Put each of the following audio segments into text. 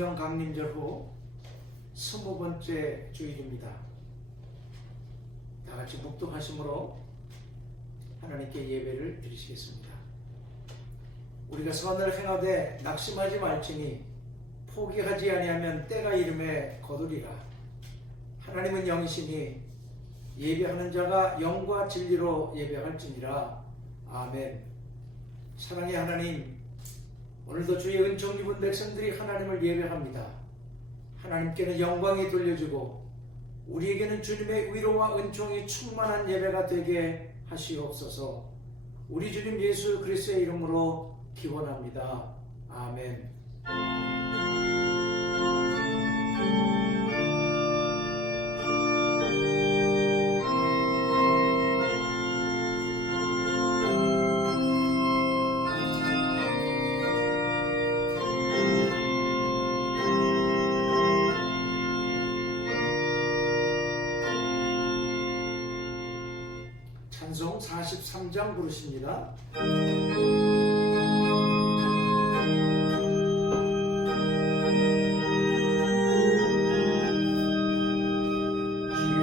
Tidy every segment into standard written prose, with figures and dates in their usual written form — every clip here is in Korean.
성령 강림절 후 20번째 주일입니다. 다 같이 묵독하심으로 하나님께 예배를 드리시겠습니다. 우리가 선을 행하되 낙심하지 말지니 포기하지 아니하면 때가 이름에 거두리라. 하나님은 영이시니 예배하는 자가 영과 진리로 예배할지니라. 아멘. 사랑의 하나님, 오늘도 주의 은총 입은 백성들이 하나님을 예배합니다. 하나님께는 영광이 돌려지고 우리에게는 주님의 위로와 은총이 충만한 예배가 되게 하시옵소서. 우리 주님 예수 그리스도의 이름으로 기원합니다. 아멘. 찬송 43장 부르십니다.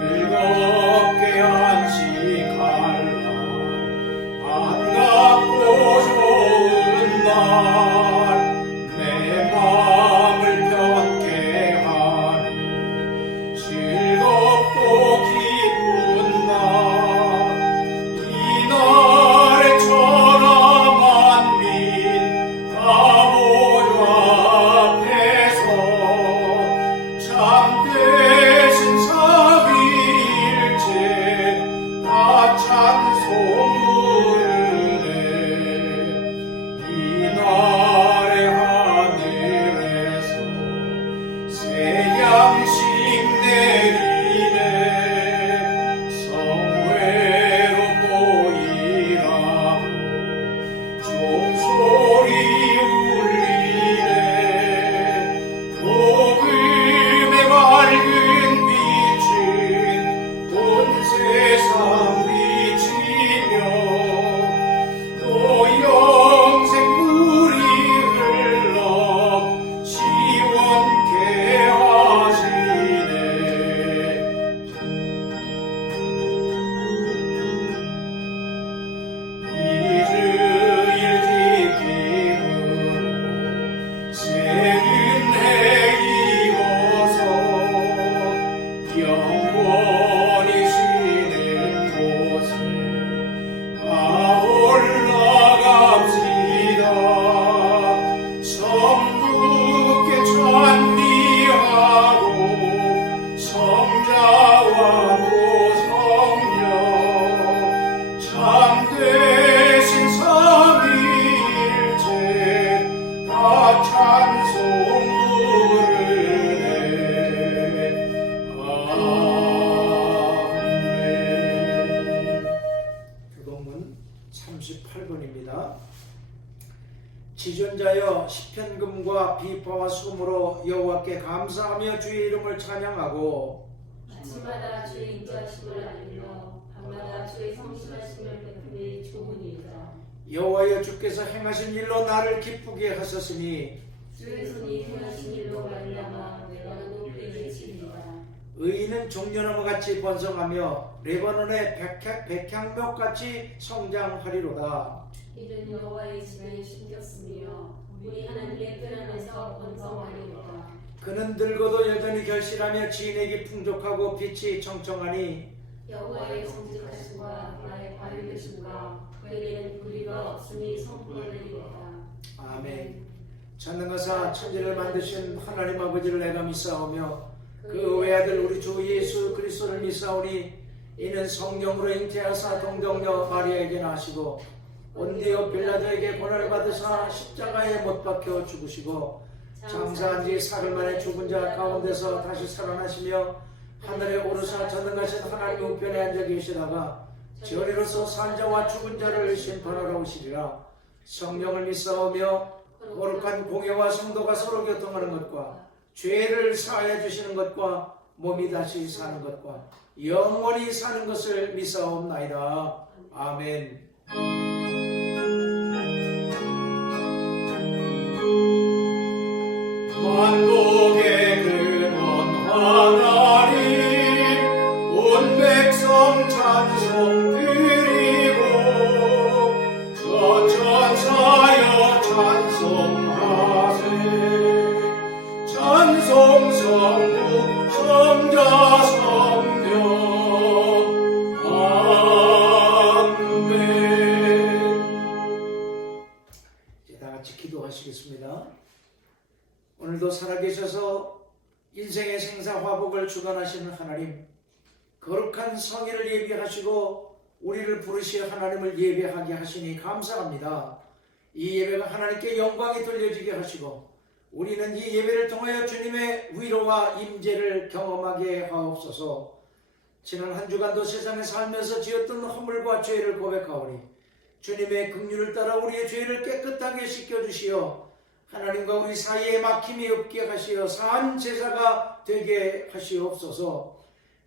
즐겁게 안식할 날, 반갑고 좋은 날, 내 마음을 편케 하는 즐겁고 기쁜 날, 지존자여 시편금과 비파와 수금으로 여호와께 감사하며 주의 이름을 찬양하고 아침마다 주의 인자하심을 알리며 밤마다 주의 성실하심을 베풀이 좋으니이다. 여호와여 주께서 행하신 일로 나를 기쁘게 하셨으니 주의 손이 행하신 일로 말미암아 내가 높이 외치리이다. 의인은 종려나무같이 번성하며 레바논의 백향목같이 성장하리로다. 이는 여호와의 집에 심겼으며 우리 하나님의 뜰 안에서 번성하리로다. 그는 늙어도 여전히 결실하며 진액이 풍족하고 빛이 청청하니 여호와의 정직하심과 나의 바르심과 그에게는 불의가 없으니 선포하리로다. 아멘. 전능하사 천지를 만드신 하나님 아버지를 내가 믿사오며 그 외아들 우리 주 예수 그리스도를 믿사오니 이는 성령으로 잉태하사 동정녀 마리아에게 나시고 온디오 빌라도에게 고난을 받으사 십자가에 못 박혀 죽으시고 장사한 지 사흘 만에 죽은 자 가운데서 다시 살아나시며 하늘에 오르사 전능하신 하나님 우편에 앉아 계시다가 저리로서 산자와 죽은 자를 심판하러 오시리라. 성령을 믿사오며 거룩한 공예와 성도가 서로 교통하는 것과 죄를 사하여 주시는 것과 몸이 다시 사는 것과 영원히 사는 것을 믿사옵나이다. 아멘. 만도 살아계셔서 인생의 생사화복을 주관하시는 하나님, 거룩한 성인을 예비하시고 우리를 부르시어 하나님을 예배하게 하시니 감사합니다. 이 예배가 하나님께 영광이 돌려지게 하시고 우리는 이 예배를 통하여 주님의 위로와 임재를 경험하게 하옵소서. 지난 한 주간도 세상에 살면서 지었던 허물과 죄를 고백하오니 주님의 긍휼을 따라 우리의 죄를 깨끗하게 씻겨주시어 하나님과 우리 사이에 막힘이 없게 하시어 산 제사가 되게 하시옵소서.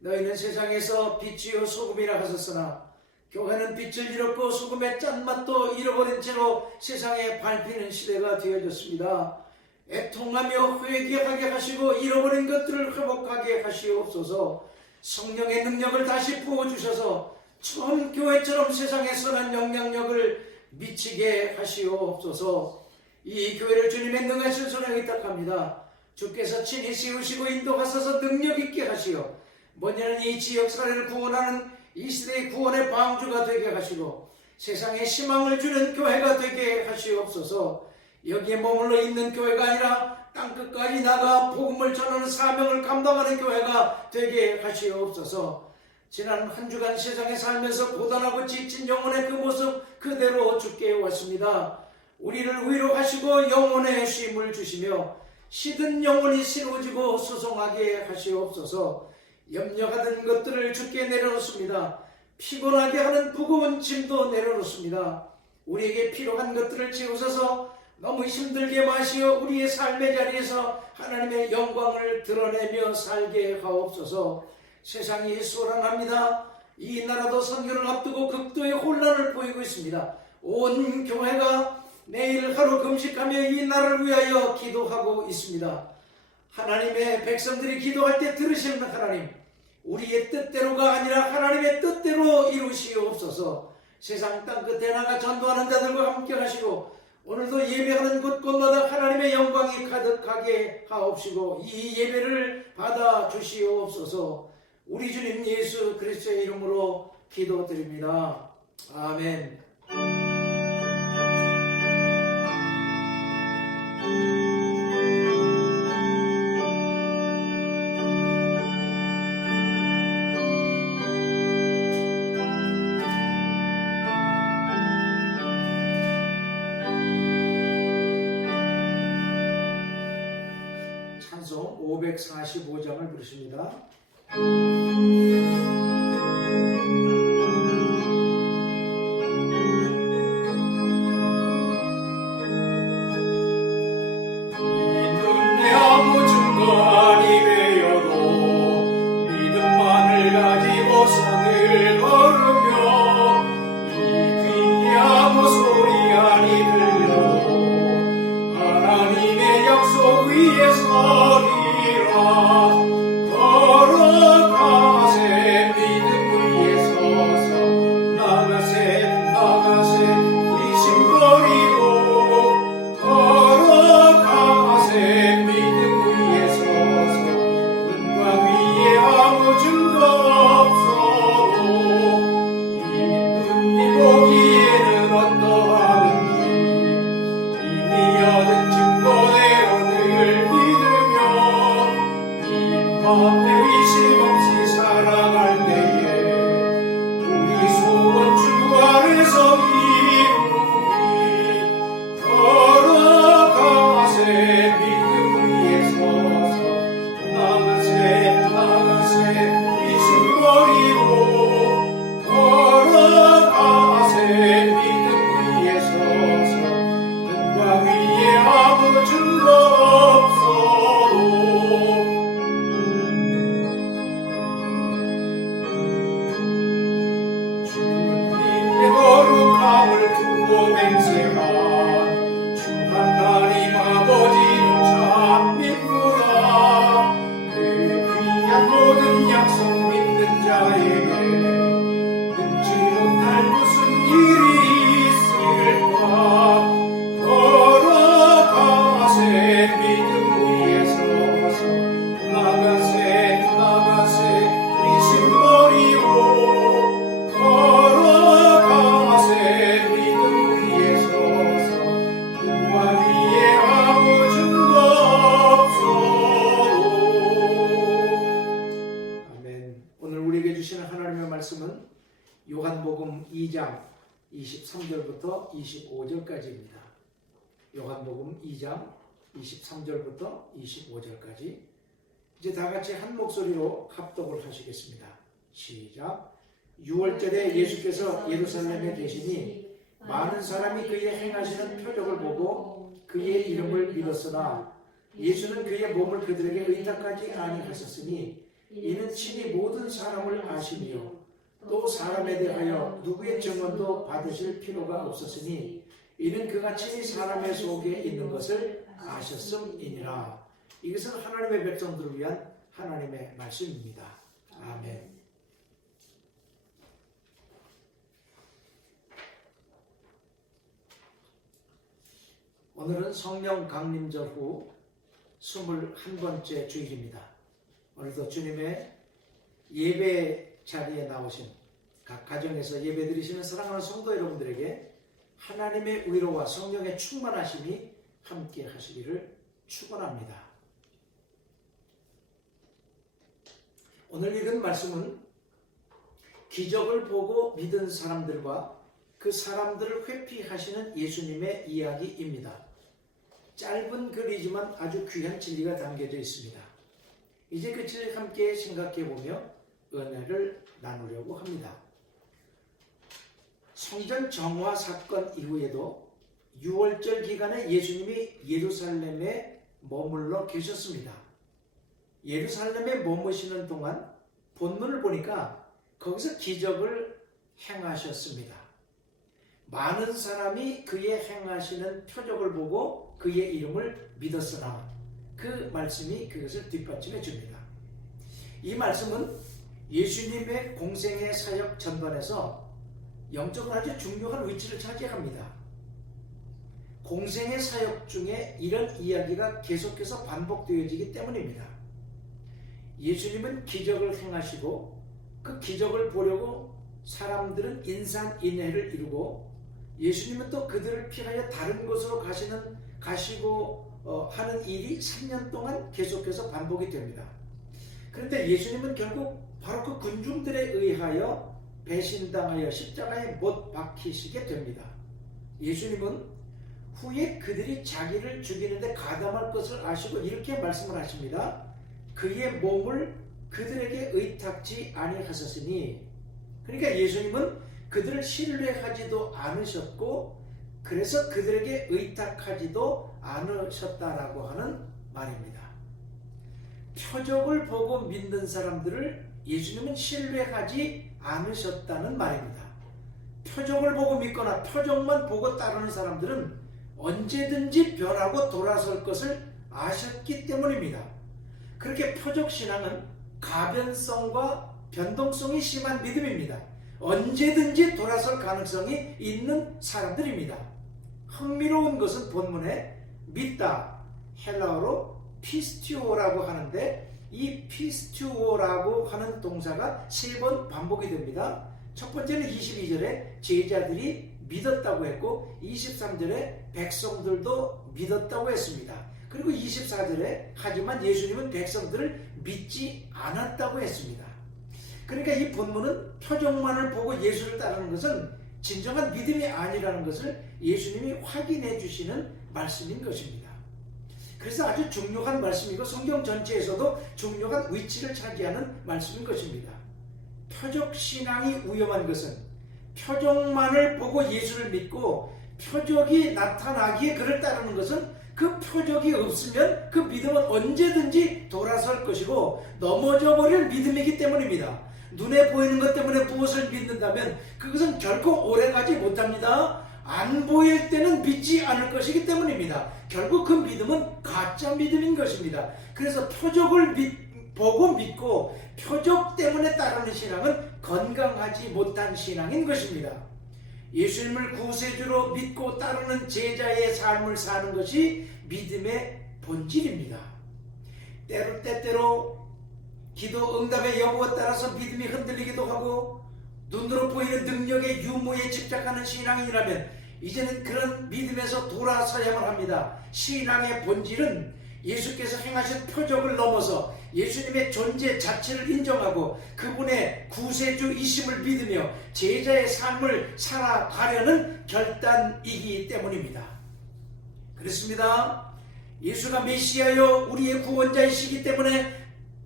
너희는 세상에서 빛이요 소금이라 하셨으나 교회는 빛을 잃었고 소금의 짠맛도 잃어버린 채로 세상에 밟히는 시대가 되어졌습니다. 애통하며 회개하게 하시고 잃어버린 것들을 회복하게 하시옵소서. 성령의 능력을 다시 부어주셔서 처음 교회처럼 세상에 선한 영향력을 미치게 하시옵소서. 이 교회를 주님의 능하신 손에 의탁합니다. 주께서 친히 세우시고 인도하셔서 능력 있게 하시어 먼저는 이 지역 사회를 구원하는 이 시대의 구원의 방주가 되게 하시고 세상에 희망을 주는 교회가 되게 하시옵소서. 여기에 머물러 있는 교회가 아니라 땅끝까지 나가 복음을 전하는 사명을 감당하는 교회가 되게 하시옵소서. 지난 한 주간 세상에 살면서 고단하고 지친 영혼의 그 모습 그대로 주께 왔습니다. 우리를 위로하시고 영혼의 쉼을 주시며 시든 영혼이 새로워지고 소송하게 하시옵소서. 염려하던 것들을 주께 내려놓습니다. 피곤하게 하는 무거운 짐도 내려놓습니다. 우리에게 필요한 것들을 채우셔서 너무 힘들게 마시어 우리의 삶의 자리에서 하나님의 영광을 드러내며 살게 하옵소서. 세상이 소란합니다. 이 나라도 선교를 앞두고 극도의 혼란을 보이고 있습니다. 온 교회가 내일 하루 금식하며 이 나라를 위하여 기도하고 있습니다. 하나님의 백성들이 기도할 때 들으시는 하나님, 우리의 뜻대로가 아니라 하나님의 뜻대로 이루시옵소서. 세상 땅끝에 나가 전도하는 자들과 함께 하시고 오늘도 예배하는 곳곳마다 하나님의 영광이 가득하게 하옵시고 이 예배를 받아 주시옵소서. 우리 주님 예수 그리스도의 이름으로 기도드립니다. 아멘. 찬송 545장을 부르십니다. 요한복음 2장 23절부터 25절까지입니다. 요한복음 2장 23절부터 25절까지 이제 다 같이 한 목소리로 합독을 하시겠습니다. 시작. 6월절에 예수께서 예루살렘에 계시니 많은 사람이 그의 행하시는 표적을 보고 그의 이름을 믿었으나 예수는 그의 몸을 그들에게 의탁하지 아니하셨으니 이는 친히 모든 사람을 아시며 또 사람에 대하여 누구의 증언도 받으실 필요가 없었으니 이는 그가 친히 사람의 속에 있는 것을 아셨음이니라. 이것은 하나님의 백성들을 위한 하나님의 말씀입니다. 아멘. 오늘은 성령 강림절 후 21번째 주일입니다. 오늘도 주님의 예배 자리에 나오신 각 가정에서 예배 드리시는 사랑하는 성도 여러분들에게 하나님의 위로와 성령의 충만하심이 함께 하시기를 축원합니다. 오늘 읽은 말씀은 기적을 보고 믿은 사람들과 그 사람들을 회피하시는 예수님의 이야기입니다. 짧은 글이지만 아주 귀한 진리가 담겨져 있습니다. 이제 그 진리를 함께 생각해보며 은혜를 나누려고 합니다. 성전 정화 사건 이후에도 6월절 기간에 예수님이 예루살렘에 머물러 계셨습니다. 예루살렘에 머무시는 동안 본문을 보니까 거기서 기적을 행하셨습니다. 많은 사람이 그의 행하시는 표적을 보고 그의 이름을 믿었으나 그 말씀이 그것을 뒷받침해 줍니다. 이 말씀은 예수님의 공생의 사역 전반에서 영적으로 아주 중요한 위치를 차지합니다. 공생의 사역 중에 이런 이야기가 계속해서 반복되어지기 때문입니다. 예수님은 기적을 행하시고 그 기적을 보려고 사람들은 인산인해를 이루고 예수님은 또 그들을 피하여 다른 곳으로 가시고 하는 일이 3년 동안 계속해서 반복이 됩니다. 그런데 예수님은 결국 바로 그 군중들에 의하여 배신당하여 십자가에 못 박히시게 됩니다. 예수님은 후에 그들이 자기를 죽이는데 가담할 것을 아시고 이렇게 말씀을 하십니다. 그의 몸을 그들에게 의탁지 아니하셨으니, 그러니까 예수님은 그들을 신뢰하지도 않으셨고 그래서 그들에게 의탁하지도 않으셨다라고 하는 말입니다. 표적을 보고 믿는 사람들을 예수님은 신뢰하지 않으셨다는 말입니다. 표적을 보고 믿거나 표적만 보고 따르는 사람들은 언제든지 변하고 돌아설 것을 아셨기 때문입니다. 그렇게 표적신앙은 가변성과 변동성이 심한 믿음입니다. 언제든지 돌아설 가능성이 있는 사람들입니다. 흥미로운 것은 본문에 믿다, 헬라어로 피스티오라고 하는데 이 피스티오라고 하는 동사가 3번 반복이 됩니다. 첫 번째는 22절에 제자들이 믿었다고 했고 23절에 백성들도 믿었다고 했습니다. 그리고 24절에 하지만 예수님은 백성들을 믿지 않았다고 했습니다. 그러니까 이 본문은 표적만을 보고 예수를 따르는 것은 진정한 믿음이 아니라는 것을 예수님이 확인해 주시는 말씀인 것입니다. 그래서 아주 중요한 말씀이고 성경 전체에서도 중요한 위치를 차지하는 말씀인 것입니다. 표적신앙이 위험한 것은 표적만을 보고 예수를 믿고 표적이 나타나기에 그를 따르는 것은 그 표적이 없으면 그 믿음은 언제든지 돌아설 것이고 넘어져 버릴 믿음이기 때문입니다. 눈에 보이는 것 때문에 무엇을 믿는다면 그것은 결코 오래가지 못합니다. 안 보일 때는 믿지 않을 것이기 때문입니다. 결국 그 믿음은 가짜 믿음인 것입니다. 그래서 표적을 보고 믿고 표적 때문에 따르는 신앙은 건강하지 못한 신앙인 것입니다. 예수님을 구세주로 믿고 따르는 제자의 삶을 사는 것이 믿음의 본질입니다. 때때로 기도 응답의 여부에 따라서 믿음이 흔들리기도 하고 눈으로 보이는 능력의 유무에 집착하는 신앙인이라면 이제는 그런 믿음에서 돌아서야만 합니다. 신앙의 본질은 예수께서 행하신 표적을 넘어서 예수님의 존재 자체를 인정하고 그분의 구세주이심을 믿으며 제자의 삶을 살아가려는 결단이기 때문입니다. 그렇습니다. 예수가 메시아요 우리의 구원자이시기 때문에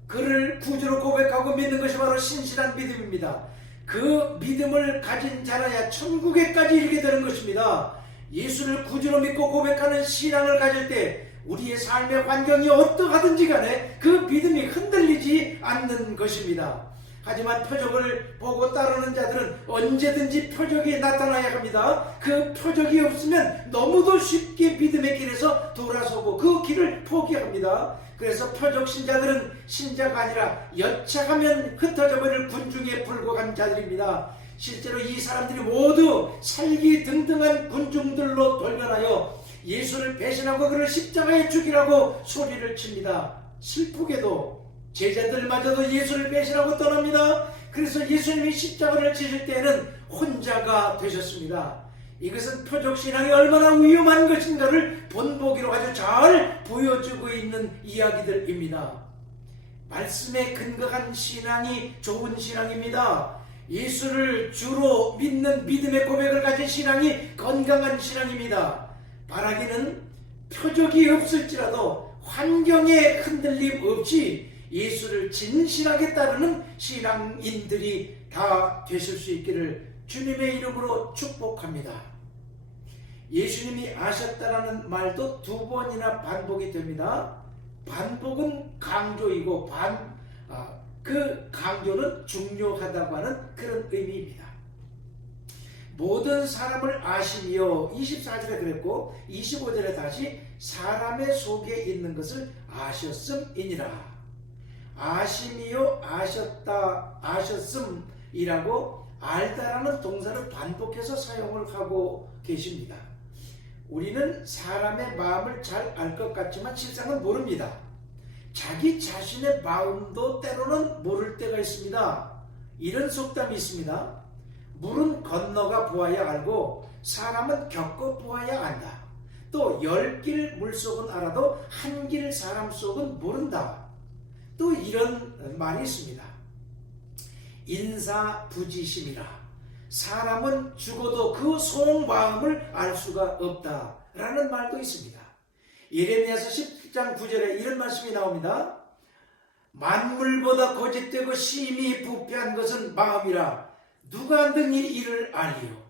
그를 구주로 고백하고 믿는 것이 바로 신실한 믿음입니다. 그 믿음을 가진 자라야 천국에까지 이르게 되는 것입니다. 예수를 구주로 믿고 고백하는 신앙을 가질 때 우리의 삶의 환경이 어떠하든지 간에 그 믿음이 흔들리지 않는 것입니다. 하지만 표적을 보고 따르는 자들은 언제든지 표적이 나타나야 합니다. 그 표적이 없으면 너무도 쉽게 믿음의 길에서 돌아서고 그 길을 포기합니다. 그래서 표적 신자들은 신자가 아니라 여차하면 흩어져 버릴 군중에 불과한 자들입니다. 실제로 이 사람들이 모두 살기등등한 군중들로 돌변하여 예수를 배신하고 그를 십자가에 죽이라고 소리를 칩니다. 슬프게도 제자들마저도 예수를 배신하고 떠납니다. 그래서 예수님이 십자가를 지실 때에는 혼자가 되셨습니다. 이것은 표적신앙이 얼마나 위험한 것인가를 본보기로 아주 잘 보여주고 있는 이야기들입니다. 말씀에 근거한 신앙이 좋은 신앙입니다. 예수를 주로 믿는 믿음의 고백을 가진 신앙이 건강한 신앙입니다. 바라기는 표적이 없을지라도 환경에 흔들림 없이 예수를 진실하게 따르는 신앙인들이 다 되실 수 있기를 주님의 이름으로 축복합니다. 예수님이 아셨다라는 말도 2번이나 반복이 됩니다. 반복은 강조이고 그 강조는 중요하다고 하는 그런 의미입니다. 모든 사람을 아시며 24절에 그랬고 25절에 다시 사람의 속에 있는 것을 아셨음이니라. 아시며 아셨다 아셨음이라고 알다라는 동사를 반복해서 사용을 하고 계십니다. 우리는 사람의 마음을 잘 알 것 같지만 실상은 모릅니다. 자기 자신의 마음도 때로는 모를 때가 있습니다. 이런 속담이 있습니다. 물은 건너가 보아야 알고 사람은 겪어 보아야 안다. 또 10길 물속은 알아도 한 길 사람 속은 모른다. 또 이런 말이 있습니다. 인사부지심이라. 사람은 죽어도 그 속마음을 알 수가 없다라는 말도 있습니다. 예레미야서 10장 9절에 이런 말씀이 나옵니다. 만물보다 거짓되고 심히 부패한 것은 마음이라 누가 능히 이를 아리요.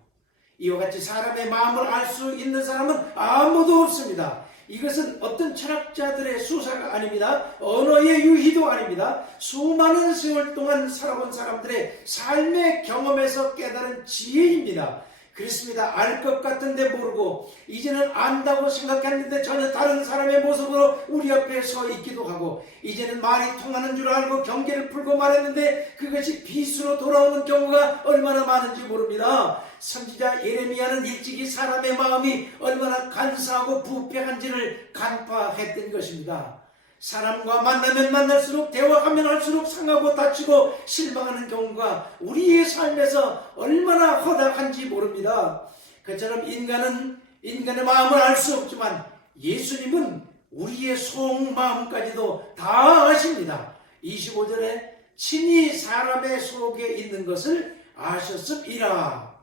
이와 같이 사람의 마음을 알 수 있는 사람은 아무도 없습니다. 이것은 어떤 철학자들의 수사가 아닙니다. 언어의 유희도 아닙니다. 수많은 세월 동안 살아온 사람들의 삶의 경험에서 깨달은 지혜입니다. 그렇습니다. 알 것 같은데 모르고 이제는 안다고 생각했는데 전혀 다른 사람의 모습으로 우리 앞에 서 있기도 하고 이제는 말이 통하는 줄 알고 경계를 풀고 말했는데 그것이 빗으로 돌아오는 경우가 얼마나 많은지 모릅니다. 선지자 예레미야는 일찍이 사람의 마음이 얼마나 간사하고 부패한지를 간파했던 것입니다. 사람과 만나면 만날수록 대화하면 할수록 상하고 다치고 실망하는 경우가 우리의 삶에서 얼마나 허다한지 모릅니다. 그처럼 인간의 마음을 알 수 없지만 예수님은 우리의 속마음까지도 다 아십니다. 25절에 친히 사람의 속에 있는 것을 아셨음이라.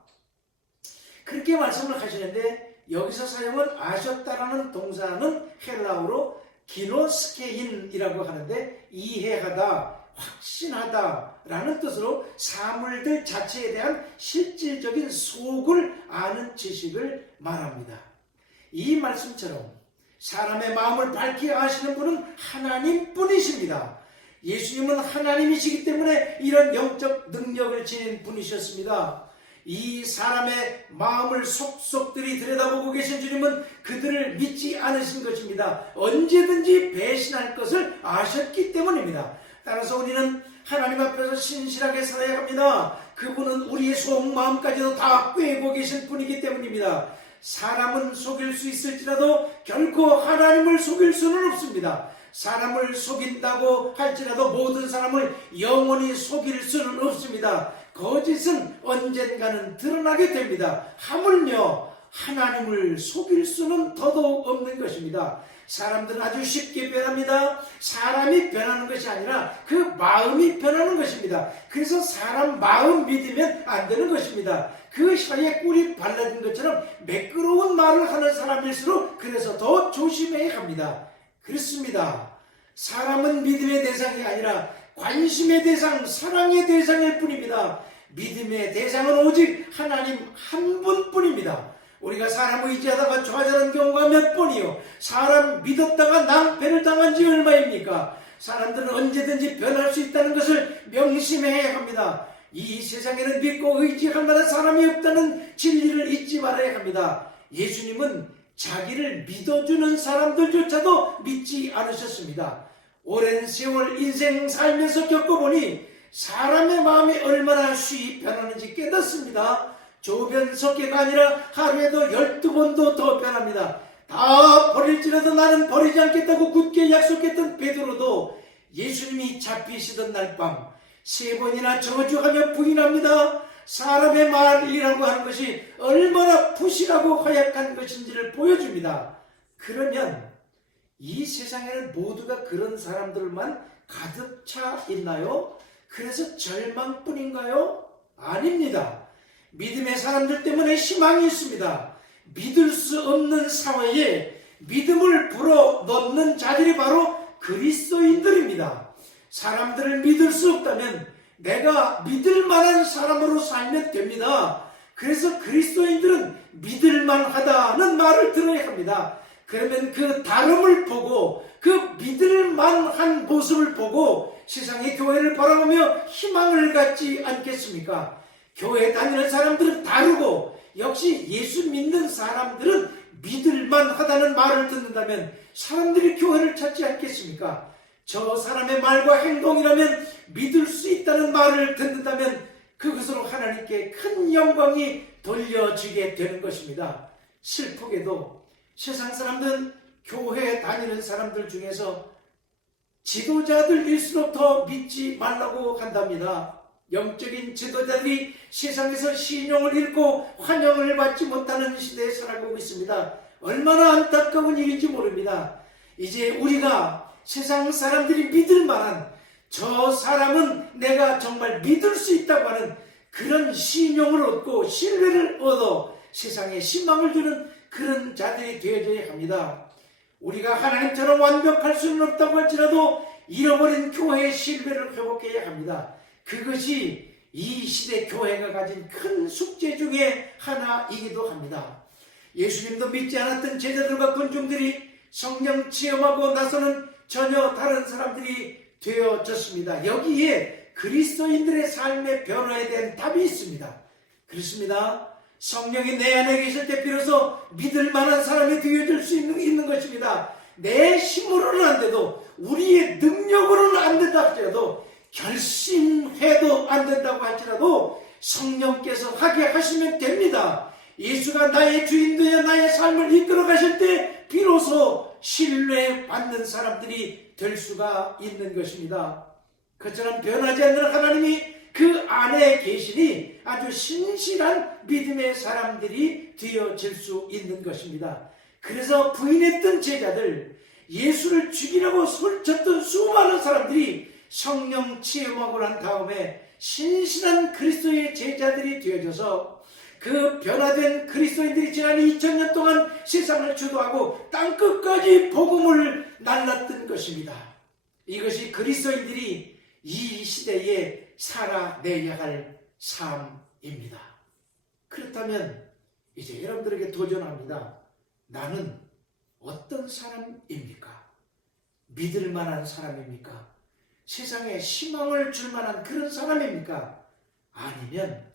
그렇게 말씀을 하시는데 여기서 사용한 아셨다라는 동사는 헬라어로 기노스케인이라고 하는데 이해하다, 확신하다라는 뜻으로 사물들 자체에 대한 실질적인 속을 아는 지식을 말합니다. 이 말씀처럼 사람의 마음을 밝히 아시는 분은 하나님뿐이십니다. 예수님은 하나님이시기 때문에 이런 영적 능력을 지닌 분이셨습니다. 이 사람의 마음을 속속들이 들여다보고 계신 주님은 그들을 믿지 않으신 것입니다. 언제든지 배신할 것을 아셨기 때문입니다. 따라서 우리는 하나님 앞에서 신실하게 살아야 합니다. 그분은 우리의 속마음까지도 다 꿰고 계신 분이기 때문입니다. 사람은 속일 수 있을지라도 결코 하나님을 속일 수는 없습니다. 사람을 속인다고 할지라도 모든 사람을 영원히 속일 수는 없습니다. 거짓은 언젠가는 드러나게 됩니다. 하물며 하나님을 속일 수는 더더욱 없는 것입니다. 사람들은 아주 쉽게 변합니다. 사람이 변하는 것이 아니라 그 마음이 변하는 것입니다. 그래서 사람 마음 믿으면 안 되는 것입니다. 그 혀에 꿀이 발라진 것처럼 매끄러운 말을 하는 사람일수록 그래서 더 조심해야 합니다. 그렇습니다. 사람은 믿음의 대상이 아니라 관심의 대상, 사랑의 대상일 뿐입니다. 믿음의 대상은 오직 하나님 한 분뿐입니다. 우리가 사람을 의지하다가 좌절한 경우가 몇 번이요. 사람 믿었다가 낭패를 당한 지 얼마입니까? 사람들은 언제든지 변할 수 있다는 것을 명심해야 합니다. 이 세상에는 믿고 의지할 만한 사람이 없다는 진리를 잊지 말아야 합니다. 예수님은 자기를 믿어주는 사람들조차도 믿지 않으셨습니다. 오랜 세월 인생 살면서 겪어보니 사람의 마음이 얼마나 쉽이 변하는지 깨닫습니다. 조변석계가 아니라 하루에도 12번도 더 변합니다. 다 버릴지라도 나는 버리지 않겠다고 굳게 약속했던 베드로도 예수님이 잡히시던 날 밤 3번이나 저주하며 부인합니다. 사람의 말이라고 하는 것이 얼마나 부실하고 허약한 것인지를 보여줍니다. 그러면 이 세상에는 모두가 그런 사람들만 가득 차 있나요? 그래서 절망뿐인가요? 아닙니다. 믿음의 사람들 때문에 희망이 있습니다. 믿을 수 없는 사회에 믿음을 불어넣는 자들이 바로 그리스도인들입니다. 사람들을 믿을 수 없다면 내가 믿을 만한 사람으로 살면 됩니다. 그래서 그리스도인들은 믿을 만하다는 말을 들어야 합니다. 그러면 그 다름을 보고 그 믿을 만한 모습을 보고 세상의 교회를 바라보며 희망을 갖지 않겠습니까? 교회 다니는 사람들은 다르고 역시 예수 믿는 사람들은 믿을 만하다는 말을 듣는다면 사람들이 교회를 찾지 않겠습니까? 저 사람의 말과 행동이라면 믿을 수 있다는 말을 듣는다면 그것으로 하나님께 큰 영광이 돌려지게 되는 것입니다. 슬프게도 세상 사람들은 교회에 다니는 사람들 중에서 지도자들일수록 더 믿지 말라고 한답니다. 영적인 지도자들이 세상에서 신용을 잃고 환영을 받지 못하는 시대에 살아가고 있습니다. 얼마나 안타까운 일인지 모릅니다. 이제 우리가 세상 사람들이 믿을 만한 저 사람은 내가 정말 믿을 수 있다고 하는 그런 신용을 얻고 신뢰를 얻어 세상에 희망을 주는 그런 자들이 되어져야 합니다. 우리가 하나님처럼 완벽할 수는 없다고 할지라도 잃어버린 교회의 신뢰를 회복해야 합니다. 그것이 이 시대 교회가 가진 큰 숙제 중에 하나이기도 합니다. 예수님도 믿지 않았던 제자들과 군중들이 성령 체험하고 나서는 전혀 다른 사람들이 되어졌습니다. 여기에 그리스도인들의 삶의 변화에 대한 답이 있습니다. 그렇습니다. 성령이 내 안에 계실 때 비로소 믿을 만한 사람이 되어질 수 있는 것입니다. 내 힘으로는 안 돼도 우리의 능력으로는 안 된다 할지라도 결심해도 안 된다고 할지라도 성령께서 하게 하시면 됩니다. 예수가 나의 주인 되어 나의 삶을 이끌어 가실 때 비로소 신뢰받는 사람들이 될 수가 있는 것입니다. 그처럼 변하지 않는 하나님이 그 안에 계시니 아주 신실한 믿음의 사람들이 되어질 수 있는 것입니다. 그래서 부인했던 제자들, 예수를 죽이라고 소리쳤던 수많은 사람들이 성령 체험하고 난 다음에 신실한 그리스도의 제자들이 되어져서 그 변화된 그리스도인들이 지난 2000년 동안 세상을 주도하고 땅끝까지 복음을 날랐던 것입니다. 이것이 그리스도인들이 이 시대에 살아내야 할 삶입니다. 그렇다면 이제 여러분들에게 도전합니다. 나는 어떤 사람입니까? 믿을 만한 사람입니까? 세상에 희망을 줄 만한 그런 사람입니까? 아니면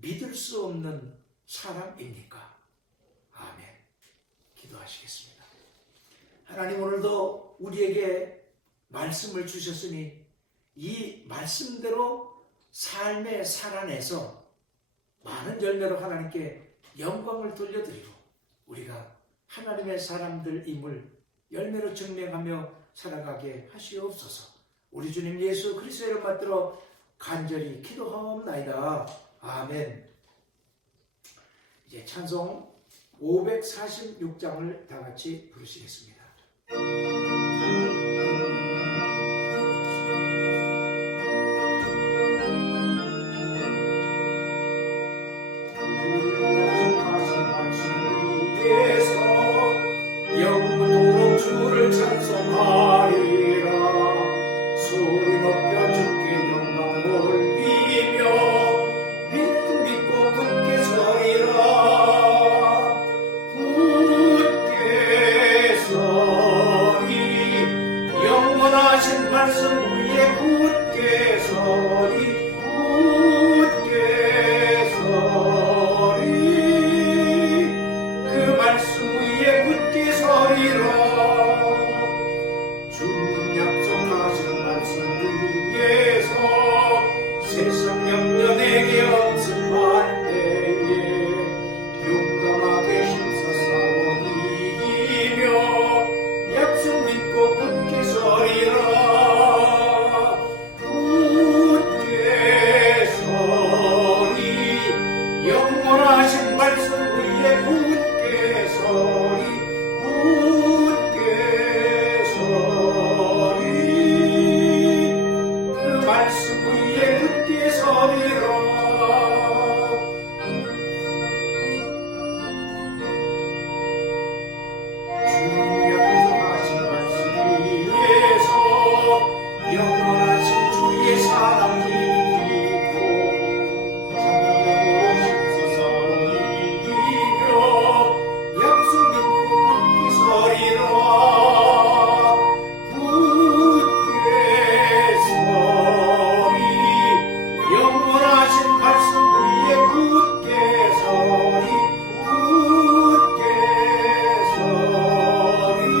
믿을 수 없는 사람입니까? 아멘. 기도하시겠습니다. 하나님, 오늘도 우리에게 말씀을 주셨으니 이 말씀대로 삶에 살아내서 많은 열매로 하나님께 영광을 돌려드리고 우리가 하나님의 사람들임을 열매로 증명하며 살아가게 하시옵소서. 우리 주님 예수 그리스도의 이름 받들어 간절히 기도하옵나이다. 아멘. 이제 찬송 546장을 다 같이 부르시겠습니다. 영원토록 주를 찬송하리라. 소리 높여 주께 영광 올리며 믿고 굳게 서리라. 굳게 서리. 영원하신 말씀 위에 굳게 서리. 굳게 서리. 그 말씀 위에 굳게 서리라. 주님 약속하신 말씀 위에서 세상 염려 내게 엄습할 때에 용감하게 힘써 싸워 이기며 약속 믿고 굳게 서리라. 굳게 서리. 영원하신 말씀 위에 굳게 서리. 굳게 서리. 그 말씀 위에 굳게 서리라. 주님 약속하신 말씀 위에서 영원하신 주의 사랑 힘입고 성령으로 힘써서 이기며 약속 믿고 굳게 서리라. 굳게 서리. 영원하신 말씀 위에 굳게 서리. 굳게 서리.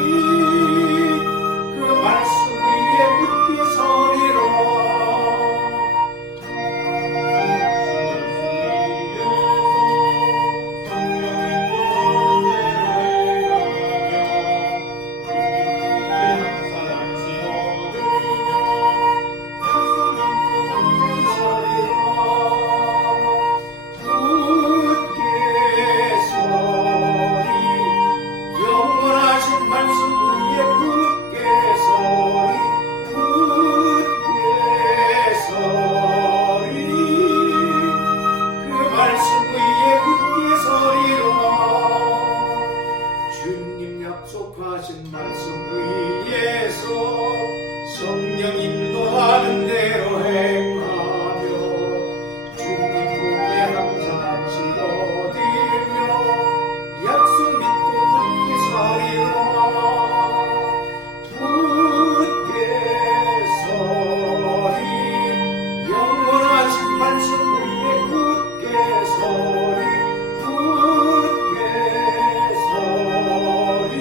그 말씀 위에 굳게 서리라. 영원하신 말씀 위에 굳게 서리. 굳게 서리. 그 말씀 위에 굳게 서리라. 주님 약속하신 말씀 위에서 성령 인도하는 대로 행하며 주님 품에 항상 안식어들며 약속 믿고 굳게 서리라. 굳게 서리. 영원하신 말씀 위에 굳게 서리. 굳게 서리.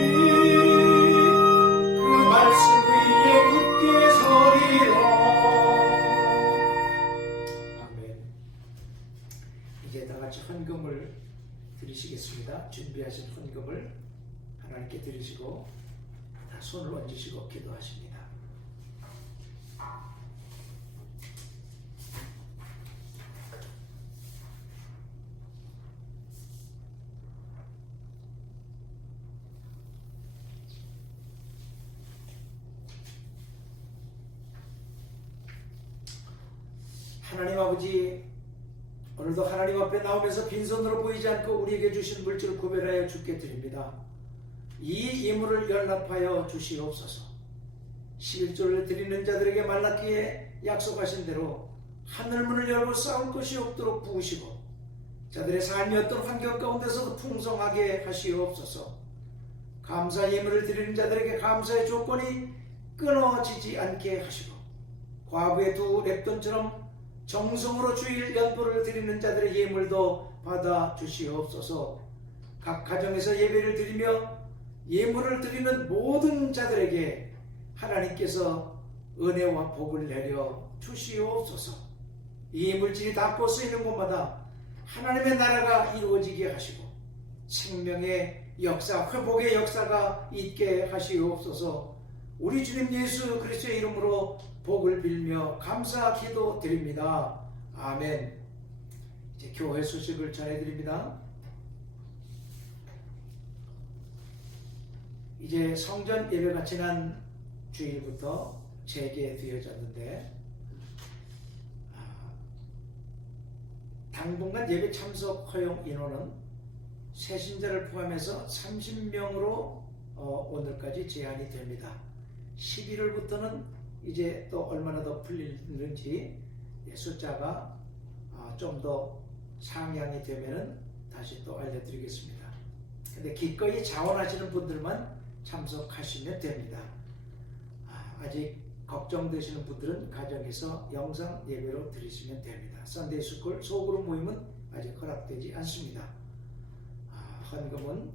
그 말씀 위에 굳게 서리라. 아멘. 이제 다 같이 헌금을 드리시겠습니다. 준비하신 헌금을 하나님께 드리시고 다 손을 얹으시고 기도하십니다. 하나님 아버지, 오늘도 하나님 앞에 나오면서 빈손으로 보이지 않고 우리에게 주신 물질을 구별하여 주께 드립니다. 이 예물을 연락하여 주시옵소서. 11조를 드리는 자들에게 말라기에 약속하신 대로 하늘문을 열고 싸울 것이 없도록 부으시고 자들의 삶이 어떤 환경 가운데서도 풍성하게 하시옵소서. 감사 예물을 드리는 자들에게 감사의 조건이 끊어지지 않게 하시고 과부의 두 랩돈처럼 정성으로 주일 연보를 드리는 자들의 예물도 받아 주시옵소서. 각 가정에서 예배를 드리며 예물을 드리는 모든 자들에게 하나님께서 은혜와 복을 내려 주시옵소서. 이 물질이 닿고 쓰이는 곳마다 하나님의 나라가 이루어지게 하시고 생명의 역사, 회복의 역사가 있게 하시옵소서. 우리 주님 예수 그리스도의 이름으로 복을 빌며 감사 기도 드립니다. 아멘. 이제 교회 소식을 전해드립니다. 이제 성전 예배가 지난 주일부터 재개되어졌는데 당분간 예배 참석 허용 인원은 새신자를 포함해서 30명으로 오늘까지 제한이 됩니다. 11월부터는 이제 또 얼마나 더 풀리는지 숫자가 좀 더 상향이 되면은 다시 또 알려드리겠습니다. 근데 기꺼이 자원하시는 분들만 참석하시면 됩니다. 아직 걱정되시는 분들은 가정에서 영상 예배로 드리시면 됩니다. 선데이 스쿨 소그룹 모임은 아직 허락되지 않습니다. 헌금은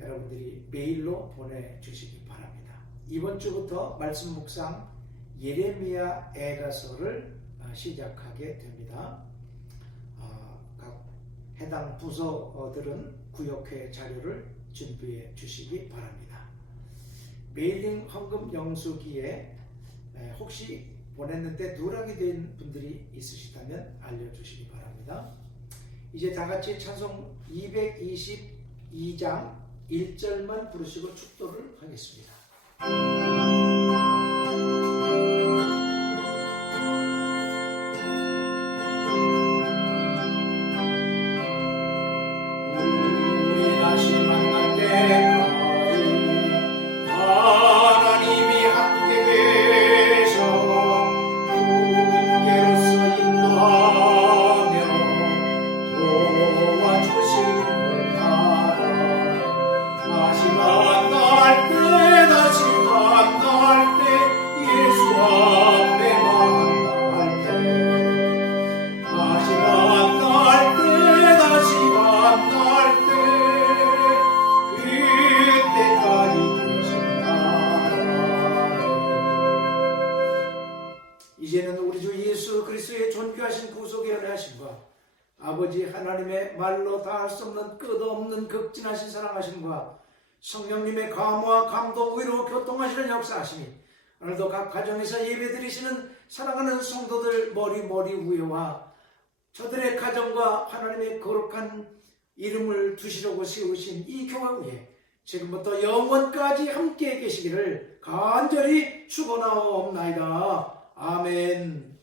여러분들이 메일로 보내주시기 바랍니다. 이번 주부터 말씀 묵상 예레미야 애가서를 시작하게 됩니다. 각 해당 부서들은 구역회 자료를 준비해 주시기 바랍니다. 메일링 헌금 영수기에 혹시 보냈는데 누락이 된 분들이 있으시다면 알려주시기 바랍니다. 이제 다같이 찬송 222장 1절만 부르시고 축도를 하겠습니다. 우리 다시 만날 때까지 하나님이 함께 계셔 군대로서 인도하며 도와주시는 나라 다시 만날 때 예수 앞에 만날 때 다시 만날 때 그때까지 계신 나라. 이제는 우리 주 예수 그리스도의 존귀하신 구속의 은혜하심과 아버지 하나님의 말로 다할 수 없는 끝없는 극진하신 사랑하심과 성령님의 감화와 감동 위로 교통하시는 역사하심이 오늘도 각 가정에서 예배드리시는 사랑하는 성도들 머리 위에와 저들의 가정과 하나님의 거룩한 이름을 두시려고 세우신 이 교회 위에 지금부터 영원까지 함께 계시기를 간절히 축원하옵나이다. 아멘.